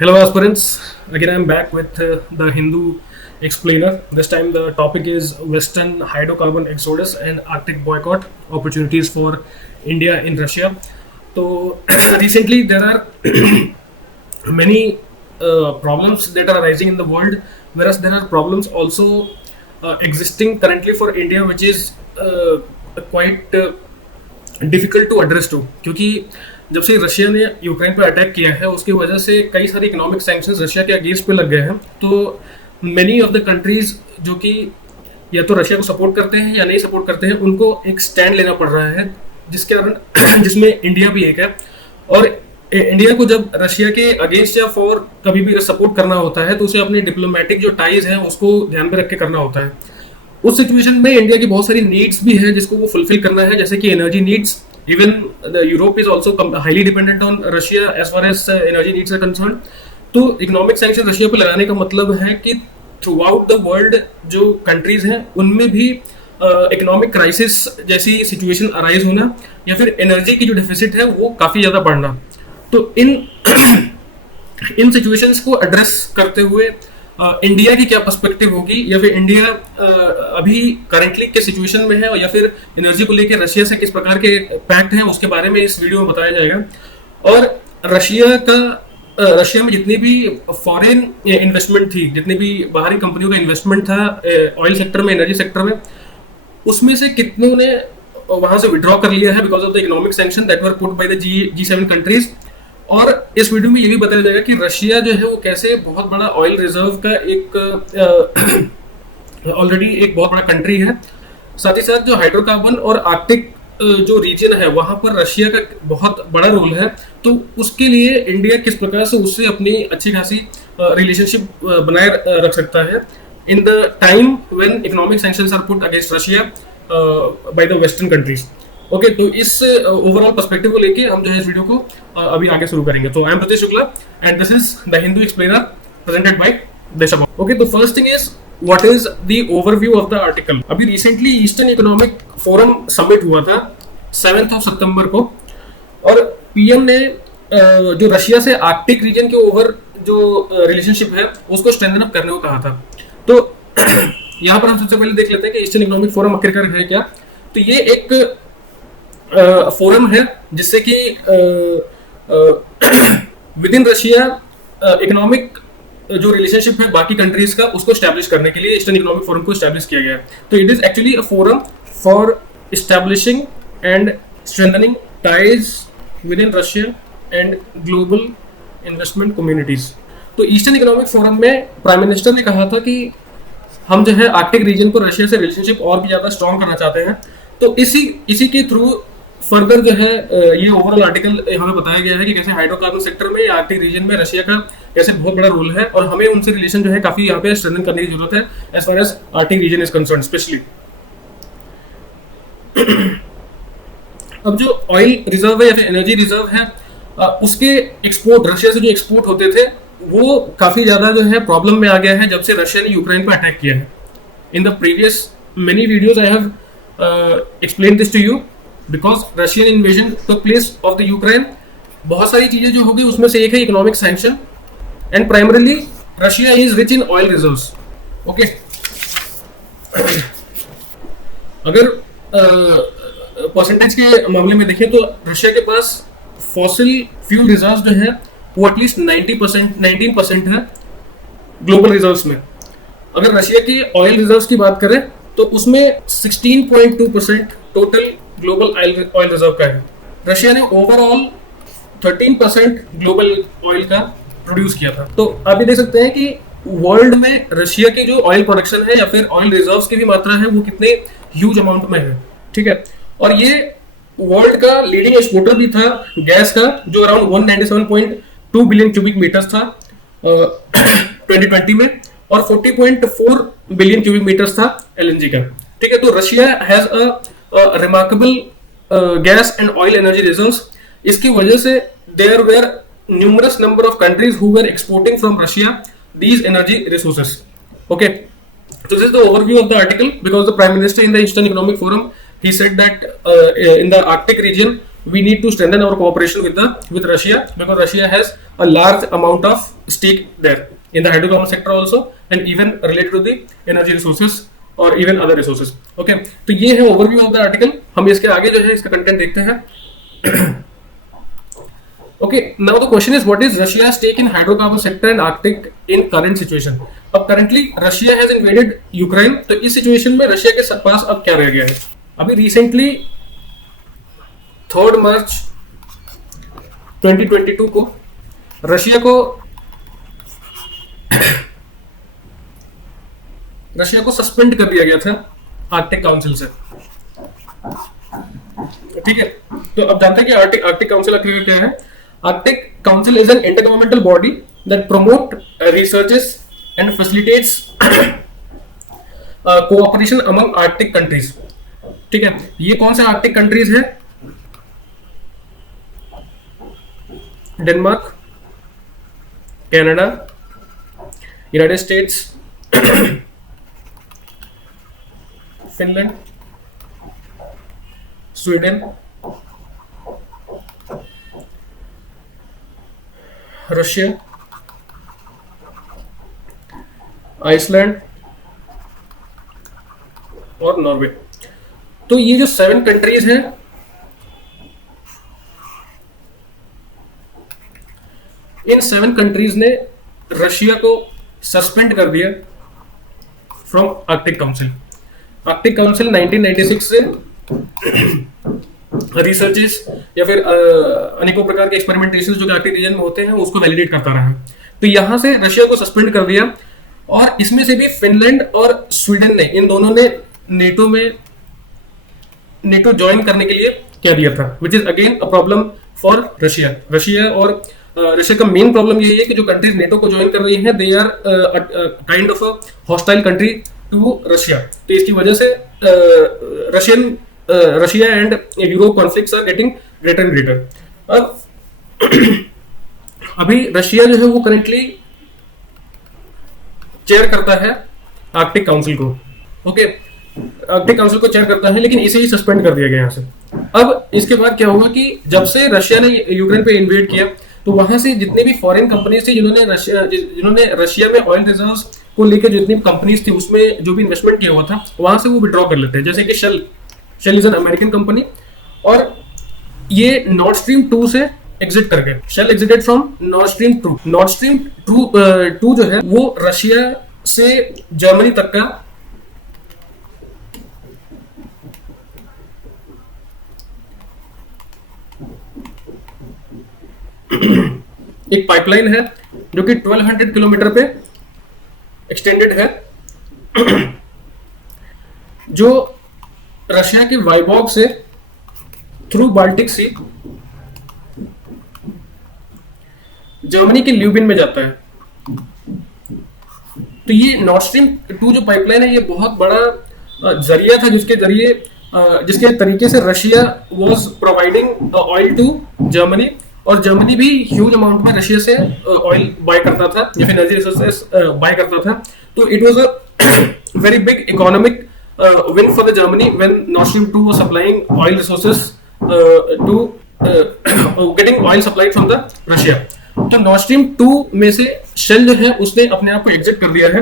Hello, aspirants. Again, I'm back with the Hindu explainer. This time, the topic is Western hydrocarbon exodus and Arctic boycott opportunities for India in Russia. So, recently, there are many problems that are arising in the world, whereas there are problems also existing currently for India, which is quite difficult to address to, क्योंकि जब से Russia ने Ukraine पर attack किया है उसकी वजह से कई सारे इकोनॉमिक सैंक्शंस रशिया के अगेंस्ट पे लग गए हैं। तो मेनी ऑफ द कंट्रीज जो कि या तो रशिया को सपोर्ट करते हैं या नहीं सपोर्ट करते हैं, उनको एक स्टैंड लेना पड़ रहा है, जिसके कारण जिसमें इंडिया भी एक है। और इंडिया को जब रशिया के अगेंस्ट या फॉर कभी भी सपोर्ट करना होता है तो उसे अपनी डिप्लोमेटिक जो टाइज हैं उसको ध्यान में रख के करना होता है। उस सिचुएशन में इंडिया की बहुत सारी नीड्स भी है जिसको वो फुलफिल करना है, जैसे कि energy needs. Even the Europe is also highly dependent on Russia as far as energy needs are concern. तो इकोनॉमिक सैंक्शन रशिया पर लगाने का मतलब है कि थ्रू आउट द वर्ल्ड जो कंट्रीज हैं उनमें भी इकोनॉमिक क्राइसिस जैसी सिचुएशन अराइज होना या फिर एनर्जी की जो डेफिसिट है वो काफी ज्यादा बढ़ना। तो इन इन सिचुएशंस को एड्रेस करते हुए इंडिया की क्या पर्सपेक्टिव होगी, या फिर इंडिया अभी करंटली के सिचुएशन में है, या फिर एनर्जी को लेकर रशिया से किस प्रकार के पैक्ट हैं, उसके बारे में इस वीडियो में बताया जाएगा। और रशिया में जितनी भी फॉरेन इन्वेस्टमेंट थी, जितनी भी बाहरी कंपनियों का इन्वेस्टमेंट था ऑयल सेक्टर में, एनर्जी सेक्टर में, उसमें से कितनों ने वहां से विड्रॉ कर लिया है because of the economic sanction that were put by the G7 countries. और इस वीडियो में ये भी बताया जाएगा कि रशिया जो है वो कैसे बहुत बड़ा ऑयल रिजर्व का एक ऑलरेडी एक बहुत बड़ा कंट्री है। साथ ही साथ जो हाइड्रोकार्बन और आर्कटिक जो रीजन है वहां पर रशिया का बहुत बड़ा रोल है। तो उसके लिए इंडिया किस प्रकार से उससे अपनी अच्छी खासी रिलेशनशिप बनाए रख सकता है in the time when economic sanctions are put against Russia by the western countries. Okay, तो इस ओवरऑल पर्सपेक्टिव को लेके हम जो है इस वीडियो को अभी आगे शुरू करेंगे। तो I am Pratish Shukla and this is the Hindu explainer presented by Desha. Okay, तो first thing is what is the overview of the article. अभी recently Eastern Economic Forum summit हुआ था 7 सितंबर को, और पीएम ने जो रशिया से आर्कटिक रीजन के ओवर जो रिलेशनशिप है उसको स्ट्रेंथन अप करने को कहा था। तो यहाँ पर हम सबसे पहले देख लेते हैं कि ईस्टर्न इकोनॉमिक फोरम आखिरकार है क्या। तो ये एक फोरम है जिससे कि विद इन रशिया इकोनॉमिक जो रिलेशनशिप है बाकी कंट्रीज का उसको स्टैब्लिश करने के लिए ईस्टर्न इकोनॉमिक फोरम को स्टैब्लिश किया गया है। तो it is actually a forum for establishing and strengthening ties with in Russia and global investment communities. तो ईस्टर्न इकोनॉमिक फोरम में प्राइम मिनिस्टर ने कहा था कि हम जो है आर्कटिक रीजन को रशिया से रिलेशनशिप और भी ज्यादा स्ट्रॉन्ग करना चाहते हैं। तो इसी के थ्रू फर्दर जो है ये ओवरऑल आर्टिकल हमें बताया गया है कि कैसे हाइड्रोकार्बन सेक्टर में या आर्कटिक रीजन में रशिया का कैसे बहुत बड़ा रोल है और हमें उनसे रिलेशन जो है काफी यहाँ पे स्ट्रेंथन करने की जरूरत है as far as Arctic region is concern specially. अब जो ऑयल रिजर्व है या फिर एनर्जी रिजर्व है उसके एक्सपोर्ट रशिया से जो एक्सपोर्ट होते थे वो काफी ज्यादा जो है प्रॉब्लम में आ गया है जब से रशिया ने यूक्रेन पर अटैक किया है। In the previous many videos I have explain this to you because Russian invasion took place of the Ukraine. बहुत सारी चीजें जो होगी उसमें से एक है economic sanction and primarily Russia is rich in oil reserves. Okay, अगर परसेंटेज के मामले में देखें तो रशिया के पास फॉसिल फ्यूल रिजर्व्स जो है वो एटलीस्ट 19% है ग्लोबल रिजर्व्स में। अगर रशिया के ऑयल रिजर्व्स की बात करें तो उसमें 16.2% टोटल ग्लोबल ऑयल रिजर्व का है। रशिया ने ओवरऑल 13% ग्लोबल ऑयल का प्रोड्यूस किया था। तो आप ये देख सकते हैं कि वर्ल्ड में रशिया की जो ऑयल प्रोडक्शन है या फिर ऑयल रिजर्व्स की भी मात्रा है वो कितने ह्यूज अमाउंट में है। ठीक है, और ये वर्ल्ड का लीडिंग एक्सपोर्टर भी था गैस का, जो अराउंड 197.2 बिलियन क्यूबिक मीटर्स था 2020 में, और 40.4 बिलियन क्यूबिक मीटर्स था एलएनजी का। ठीक है, तो Russia has a remarkable gas and oil energy reserves. इसकी वजह से there were numerous number of countries who were exporting from Russia these energy resources. Okay, so this is the overview of the article because the Prime Minister in the Eastern Economic Forum he said that in the Arctic region we need to strengthen our cooperation with Russia, because Russia has a large amount of stake there in the hydrocarbon sector also, and even related to the energy resources और even other resources. Okay, तो ये है overview of the article. हम इसके आगे जो है इसका कंटेंट देखते हैं. Okay, now the question is what is Russia stake in hydrocarbon sector and Arctic in current situation. अब currently Russia has invaded Ukraine, तो इस सिचुएशन में रशिया के पास अब क्या रह गया है. अभी रिसेंटली 3 मार्च 2022 को रशिया को सस्पेंड कर दिया गया था आर्कटिक काउंसिल से. ठीक है, तो अब जानते हैं कि आर्कटिक काउंसिल आखिर क्या है. Arctic council is an intergovernmental body that promote researches and facilitates cooperation among Arctic countries. ठीक है, ये कौन से आर्कटिक कंट्रीज है? Denmark, Canada, United States, Finland, Sweden, Russia, Iceland और नॉर्वे. तो ये जो 7 कंट्रीज हैं, इन 7 कंट्रीज ने रशिया को सस्पेंड कर दिया from Arctic council. Arctic council 1996 से रिसर्चेस या फिर अनेकों प्रकार के एक्सपेरिमेंटेशन जो आर्कटिक रीजन में होते हैं उसको वैलिडेट करता रहा है. तो यहां से रशिया को सस्पेंड कर दिया, और इसमें से भी फिनलैंड और स्वीडन ने, इन दोनों ने नेटो ज्वाइन करने के लिए कह दिया था, which is again a problem for Russia. Russia का मेन प्रॉब्लम यही है कि जो कंट्रीज नेटो को ज्वाइन कर रही हैं, they are kind of a hostile country to Russia. तो इसकी वजह से Russia and Europe conflicts are getting greater and greater. अब अभी रशिया जो है वो करेंटली चेयर करता है आर्कटिक काउंसिल को. ओके, आर्कटिक काउंसिल को चेयर करता है, लेकिन इसे ही सस्पेंड कर दिया गया यहाँ से. अब इसके बाद क्या होगा कि जब से रशिया ने यूक्रेन पे इन्वेड किया, तो वहां से जितनी भी फॉरेन कंपनीज थी जिन्होंने रशिया में ऑयल रिजर्व्स को लेकर जितनी भी कंपनीज थी उसमें जो भी इन्वेस्टमेंट किया हुआ था, वहां से वो विड्रॉ कर लेते हैं. जैसे कि Shell is an American company, और ये नॉर्ड स्ट्रीम 2 से एग्जिट कर गए. Shell exited from Nord Stream 2. Nord Stream 2 जो है वो रशिया से जर्मनी तक का एक पाइपलाइन है जो कि 1200 किलोमीटर पे एक्सटेंडेड है, जो रशिया के वाइबॉग से थ्रू बाल्टिक सी जर्मनी के ल्यूबिन में जाता है. तो ये नॉर्ड स्ट्रीम 2 जो पाइपलाइन है, ये बहुत बड़ा जरिया था जिसके तरीके से Russia was providing oil to Germany, और जर्मनी भी ह्यूज अमाउंट में रशिया से ऑयल बाय करता था या फिर एनर्जी रिसोर्सेस बाय करता था. तो it was a very big economic win for the Germany when Nord Stream 2 was supplying oil resources to getting oil supplied from the Russia. तो Nord Stream 2 में से शेल जो है उसने अपने आप को एग्जिट कर दिया है,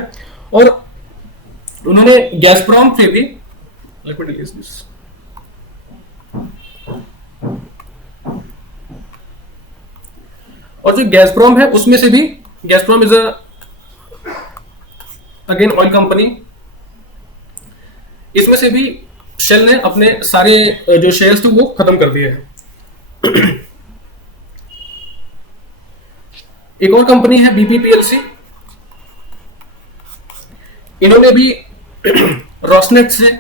और उन्होंने गैसप्रॉम से भी, let me delete this. और जो गैसप्रॉम है उसमें से भी, गैसप्रॉम इज अगेन ऑयल कंपनी, इसमें से भी शेल ने अपने सारे जो शेयर्स थे वो खत्म कर दिए हैं. एक और कंपनी है बीपीपीएलसी, इन्होंने भी रोसनेट से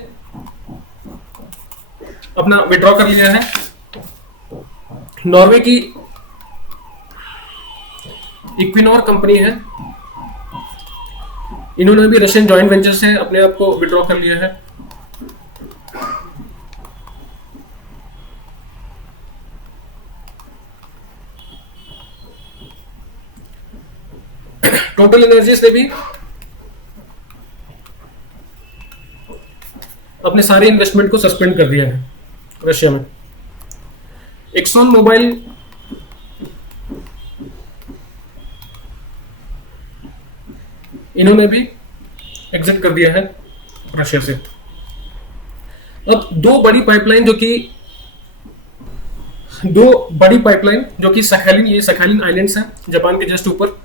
अपना विड्रॉ कर लिया है. नॉर्वे की इक्विनोर कंपनी है, इन्होंने भी रशियन जॉइंट वेंचर से अपने आप को विड्रॉ कर लिया है. टोटल एनर्जीज ने भी अपने सारे इन्वेस्टमेंट को सस्पेंड कर दिया है रशिया में. एक्सॉन मोबाइल इन्होंने भी एग्जिट कर दिया है रशिया से। अब दो बड़ी पाइपलाइन जो कि सखैलिन, ये सखैलिन आइलैंड्स हैं जापान के जस्ट ऊपर,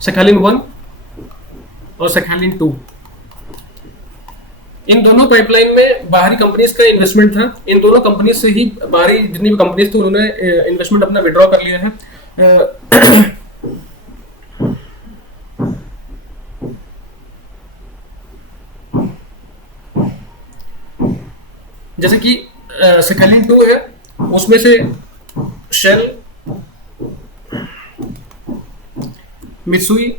सखैलिन 1 और सखैलिन 2। इन दोनों पाइपलाइन में बाहरी कंपनीज का इन्वेस्टमेंट था। इन दोनों कंपनीज से ही बाहरी जितनी भी कंपनीज थी उन्होंने इन्वेस्टमेंट अपना विड्रॉ कर लिया है। जैसे कि सखैलिन 2 है, उसमें से शेल, मित्सुई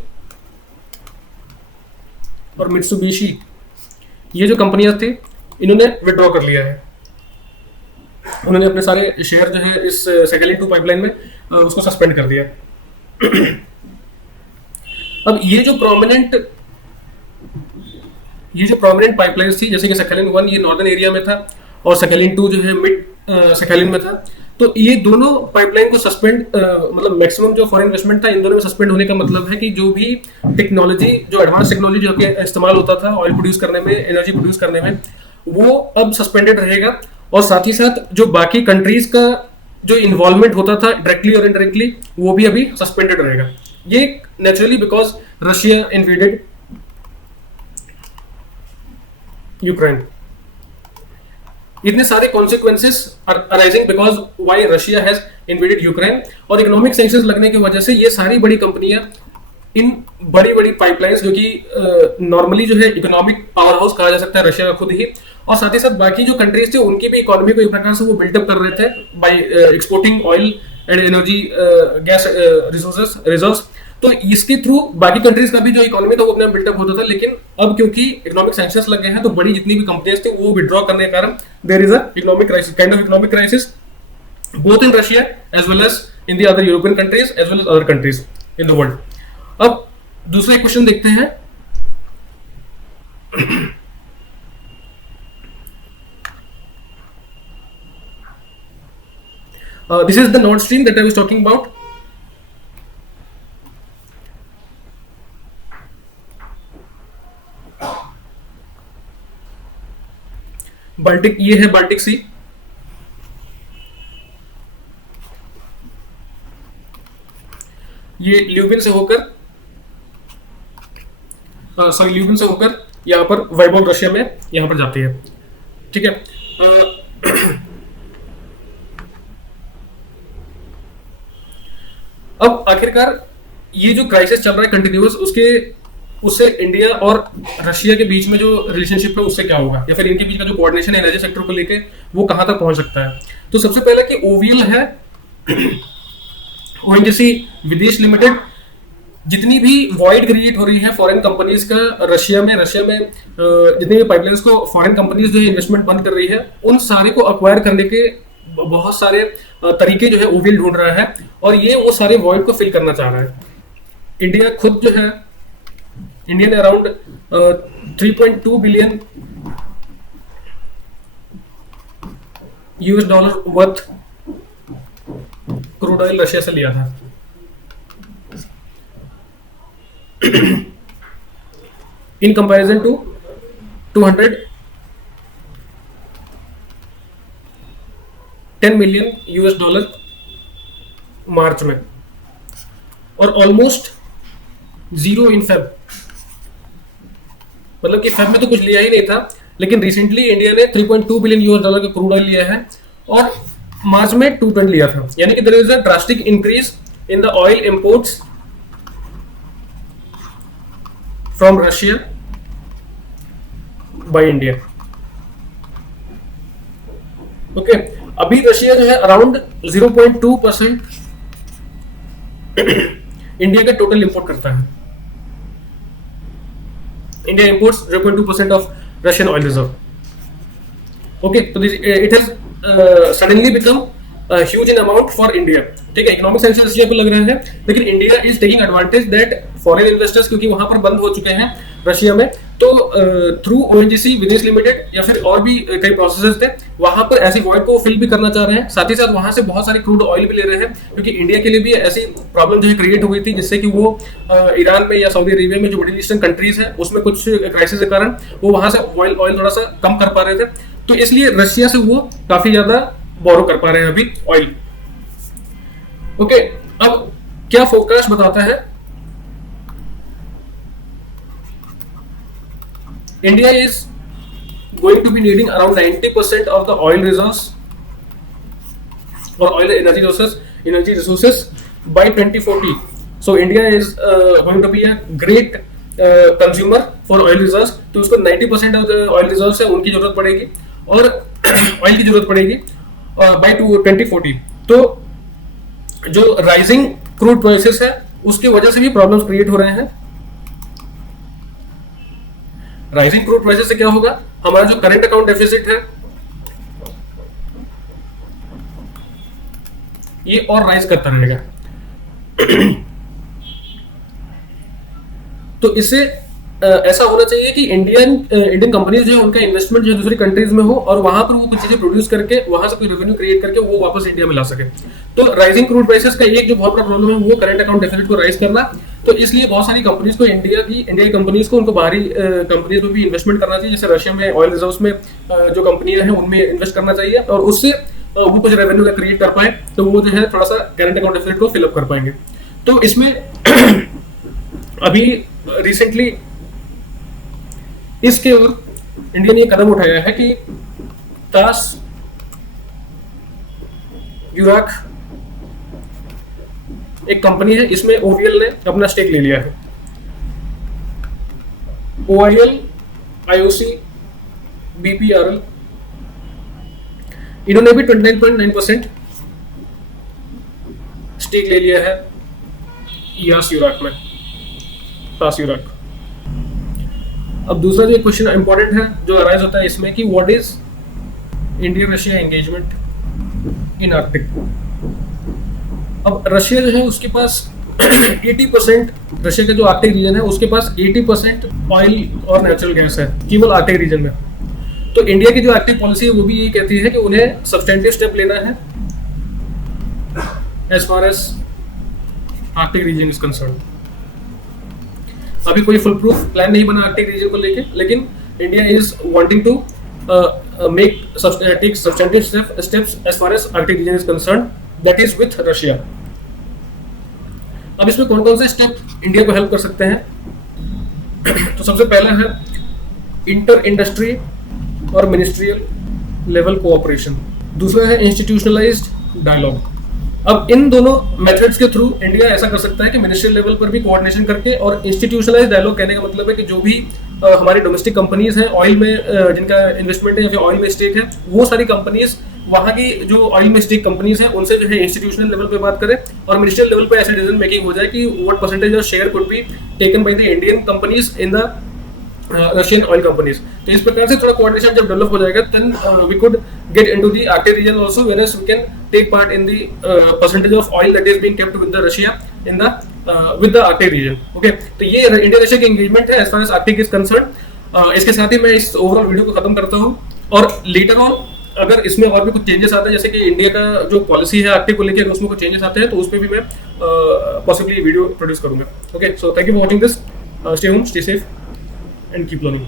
और मित्सुबिशी, ये जो कंपनियां थी इन्होंने विड्रॉ कर लिया है। उन्होंने अपने सारे शेयर जो है इस सखैलिन 2 पाइपलाइन में उसको सस्पेंड कर दिया। अब ये जो प्रोमिनेंट पाइपलाइंस थी, जैसे कि सखैलिन 1 ये नॉर्दर्न एरिया में था और सखैलिन 2 जो है मिड सखैलिन में था, तो ये दोनों पाइपलाइन को सस्पेंड, मतलब मैक्सिमम जो फॉरेन इन्वेस्टमेंट था इन दोनों में सस्पेंड होने का मतलब है कि जो भी टेक्नोलॉजी, जो एडवांस टेक्नोलॉजी जो कि इस्तेमाल होता था ऑयल प्रोड्यूस करने में, एनर्जी प्रोड्यूस करने में, वो अब सस्पेंडेड रहेगा। और साथ ही साथ जो बाकी कंट्रीज का जो इन्वॉल्वमेंट होता था डायरेक्टली और इनडायरेक्टली, वो भी अभी सस्पेंडेड रहेगा। ये naturally because Russia invaded Ukraine. इतने सारे consequences arising because why Russia has invaded Ukraine, और इकोनॉमिक सैंक्शंस लगने की वजह से ये सारी बड़ी कंपनियां इन बड़ी बड़ी पाइपलाइंस, जो कि नॉर्मली जो है इकोनॉमिक पावर हाउस कहा जा सकता है रशिया का खुद ही, और साथ ही साथ बाकी जो कंट्रीज थे उनकी भी इकोनॉमी को एक प्रकार से वो बिल्डअप कर रहे थे by exporting oil and energy gas reserves. तो इसके थ्रू बाकी कंट्रीज का भी जो इकोनॉमी था वो अपने बिल्डअप होता था। लेकिन अब क्योंकि इकोनॉमिक सैंक्शंस लग गए हैं तो बड़ी जितनी भी कंपनीज थी वो विड्रॉ करने के कारण there is a economic crisis, kind of economic crisis both in Russia as well as in the other European countries as well as other countries in the world. अब दूसरा क्वेश्चन देखते हैं। This is the Nord Stream that I was talking about. Baltic, ये है Baltic सी, ये ल्यूबिन से होकर यहाँ पर वाइबोल रशिया में यहाँ पर जाती है। ठीक है, अब आखिरकार ये जो क्राइसिस चल रहा है कंटिन्यूअस, उससे इंडिया और रशिया के बीच में जो रिलेशनशिप है उससे क्या होगा, या फिर इनके बीच का जो कोऑर्डिनेशन है एनर्जी सेक्टर को लेके वो कहां तक पहुंच सकता है। तो सबसे पहले कि ओवीएल है, ओएनजीसी विदेश लिमिटेड, जितनी भी वॉइड क्रिएट हो रही है फॉरेन कंपनीज का रशिया में जितनी भी पाइपलाइंस को फॉरेन कंपनीज जो है इन्वेस्टमेंट बंद कर रही है, उन सारे को एक्वायर करने के बहुत सारे तरीके जो है ओवीएल ढूंढ रहा है, और ये वो सारे वॉइड को फिल करना चाह रहा है। इंडिया खुद जो है, इंडिया ने around 3.2 billion $US worth crude oil Russia से लिया था। In comparison to 210 million $US मार्च में, और ऑलमोस्ट जीरो इन फेब, मतलब कि फेब में तो कुछ लिया ही नहीं था, लेकिन रिसेंटली इंडिया ने 3.2 बिलियन $US का क्रूड ऑयल लिया है और मार्च में 220 लिया था। यानी कि there is a drastic increase in the oil imports from Russia by India. Okay, अभी रशिया जो है अराउंड 0.2% इंडिया का टोटल इंपोर्ट करता है। India imports 0.2% of Russian oil reserve. Okay, तो it has suddenly become huge in amount for India. ठीक है, economic sanctions Russia को लग रहे हैं, लेकिन India is taking advantage that foreign investors, क्योंकि वहां पर बंद हो चुके हैं रशिया में, तो थ्रू ओएनजीसी विदेश लिमिटेड या फिर और भी कई प्रोसेसेस थे, वहां पर ऐसी वॉइड को फिल भी करना चाह रहे हैं। साथ ही साथ वहां से बहुत सारी क्रूड ऑयल भी ले रहे हैं, क्योंकि इंडिया के लिए भी ऐसी प्रॉब्लम जो है क्रिएट हो गई थी, जिससे कि वो ईरान में या सऊदी अरेबिया में जो मिडिल ईस्टर्न कंट्रीज है उसमें कुछ क्राइसिस के कारण वो वहां से ऑयल थोड़ा सा कम कर पा रहे थे, तो इसलिए रशिया से वो काफी ज्यादा बोरो कर पा रहे हैं अभी ऑयल। ओके, अब क्या फोरकास्ट बताता है? India is going to be needing around 90% of the oil reserves or oil energy resources by 2040. So India is going to be a great consumer for oil reserves. तो उसको 90% of the oil reserves है उनकी जरूरत पड़ेगी और oil की जरूरत पड़ेगी by 2040। तो जो राइजिंग क्रूड प्राइसेस है उसकी वजह से भी प्रॉब्लम्स क्रिएट हो रहे हैं। राइजिंग क्रूड प्राइसेस से क्या होगा, हमारा जो करंट अकाउंट डेफिसिट है ये और राइज करता रहेगा। तो इससे ऐसा होना चाहिए कि इंडियन कंपनीज जो है उनका इन्वेस्टमेंट जो है दूसरी कंट्रीज में हो और वहां पर वो कुछ चीजें प्रोड्यूस करके वहां से कोई रेवेन्यू क्रिएट करके वो वापस इंडिया में ला सके। तो राइजिंग क्रूड प्राइसेस का एक जो बहुत बड़ा प्रॉब्लम है वो करंट अकाउंट डेफिसिट को राइज करना। तो इसलिए बहुत सारी कंपनीज को इंडिया की कंपनीज को उनको बाहरी कंपनीज में भी इन्वेस्टमेंट करना चाहिए, जैसे रशिया में ऑयल रिजर्व्स में जो कंपनियां हैं उनमें इन्वेस्ट करना चाहिए और उससे वो कुछ रेवेन्यू का क्रिएट कर पाए, तो वो जो है थोड़ा सा करंट अकाउंट डेफिसिट को फिलअप कर पाएंगे। तो इसमें अभी रिसेंटली इसके ओर इंडिया ने कदम उठाया है कि तास यूराक एक कंपनी है, इसमें ओवीएल ने अपना स्टेक ले लिया है। ओआईएल, आईओसी, बीपीआरएल इन्होंने भी 29.9% स्टेक ले लिया है यास यूराक में, तास यूराक। अब दूसरा जो क्वेश्चन इंपॉर्टेंट है जो अराइज होता है इसमें कि what is India Russia engagement in Arctic. अब रशिया जो है उसके पास 80%, रशिया का जो आर्कटिक रीजन है उसके पास 80% ऑयल और नेचुरल गैस है केवल आर्कटिक रीजन में। तो इंडिया की जो आर्कटिक पॉलिसी है वो भी ये कहती है कि उन्हें सब्सटेंटिव स्टेप लेना है as far as Arctic region is concern. अभी कोई फुल प्रूफ प्लान नहीं बना आर्कटिक रीजन को लेके, लेकिन India is wanting to take substantive steps as far as Arctic region is concern, that is with Russia. अब इसमें कौन कौन से स्टेप इंडिया को हेल्प कर सकते हैं? तो सबसे पहला है इंटर इंडस्ट्री और मिनिस्ट्रियल लेवल कोऑपरेशन, दूसरा है इंस्टीट्यूशनलाइज्ड डायलॉग। अब इन दोनों मेथड्स के थ्रू इंडिया ऐसा कर सकता है कि मिनिस्ट्रियल लेवल पर भी कोऑर्डिनेशन करके, और इंस्टीट्यूशनलाइज्ड डायलॉग कहने का मतलब है कि जो भी हमारी डोमेस्टिक कंपनीज हैं ऑयल में जिनका इन्वेस्टमेंट है या फिर ऑयल में स्टेक है, वो सारी कंपनीज वहाँ की जो ऑयल में स्टेक कंपनीज हैं उनसे जो है इंस्टीट्यूशनल लेवल पे बात करें और मिनिस्ट्रियल लेवल पे ऐसे डिसीजन मेकिंग हो जाए कि what percentage of share could be taken by the Indian companies in the Russian oil companies. तो इस प्रकार से थोड़ा कोऑर्डिनेशन जब डेवलप हो जाएगा then we could get into the Arctic region also, where as we can take part in the percentage of oil that is being kept with the Russia in the with the Arctic region. Okay, तो ये India Russia की engagement है as far as Arctic is concern. इसके साथ ही मैं इस overall video को खत्म करता हूँ और लेटर ऑन अगर इसमें और भी कुछ चेंजेस आते हैं, जैसे कि इंडिया का जो पॉलिसी है आर्कटिक को लेकर, अगर उसमें कुछ चेंजेस आते हैं तो उस पर भी मैं पॉसिबली वीडियो प्रोड्यूस करूंगा। Okay, so thank you for watching this, stay home, stay safe and keep learning.